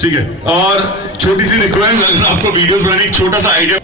ठीक है। और छोटी सी रिक्वेस्ट, आपको वीडियोस बनाने एक छोटा सा आइडिया।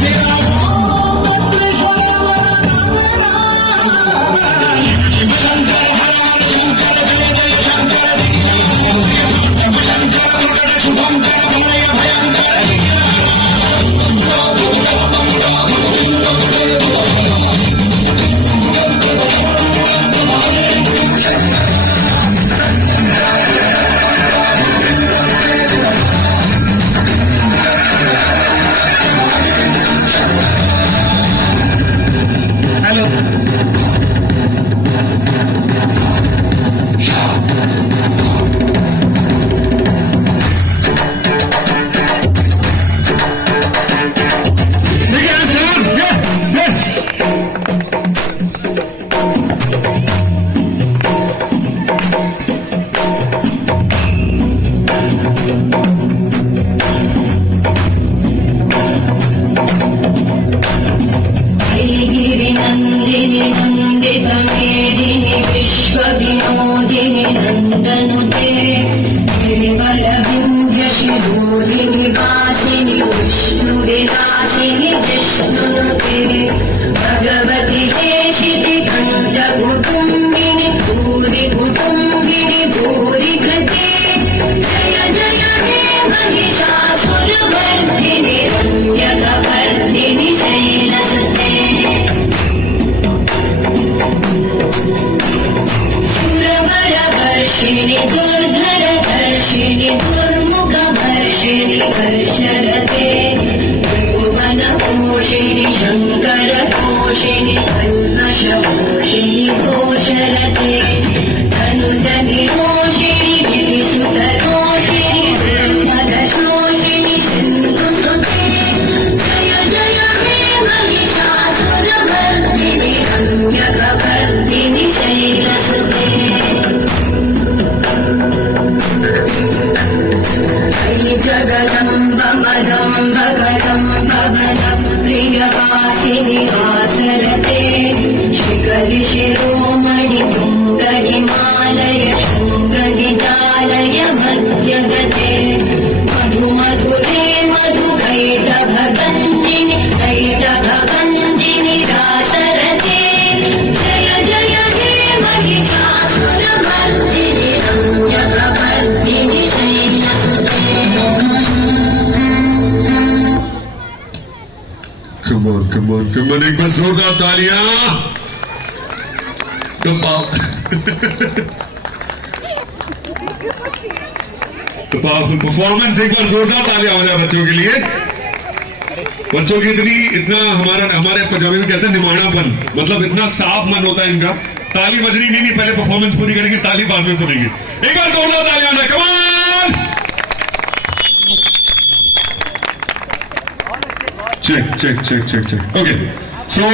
Yeah. भगवति देशिति कण्ठकुटुम्बिनि भूरि कुटुम्बिनि भूरि कृते जय जय हे महिषासुरमर्दिनि रम्यकपर्दिनि शैलसुते सुरवरवर्षिणि दुर्धरधर्षिणि दुर्मुखवर्षिणि कर्षरते भुवनपोषिणि शङ्करतोषिणि कल्मषपोषिणि घोषरते तनुजनिरोषिणि गिरिसुतरोषिणि धर्मदशोषिणि सिन्धुसुते जय जय हे महिषासुरमर्दिनि रम्यकपर्दिनि शैलसुते जगदम्ब मदम्ब कदम्ब बलप्रियवासिनि आसरते शिखरि शिरोमणि तुङ्गहिमालय शृङ्गनिजालय मध्यगते मधुमधुरे मधुकैटभगञ्जिनि कैटभगञ्जिनि रासरते जय जय हे महिषासुरमर्दिनि रम्यकपर्दिनि शैलसुते Come on, come on, come on. एक बार जोरदार तालियां. The powerful performance. एक बार जोरदार तालियां हो जाए बच्चों के लिए. बच्चों की इतना हमारे पंजाबी में कहते हैं निमाणापन, मतलब इतना साफ मन होता है इनका. ताली बजनी नहीं, पहले परफॉर्मेंस पूरी करेंगे, ताली बाद में सुनेंगे. एक बार जोरदार तालियां हो जाए. Come on. Check. Okay. So,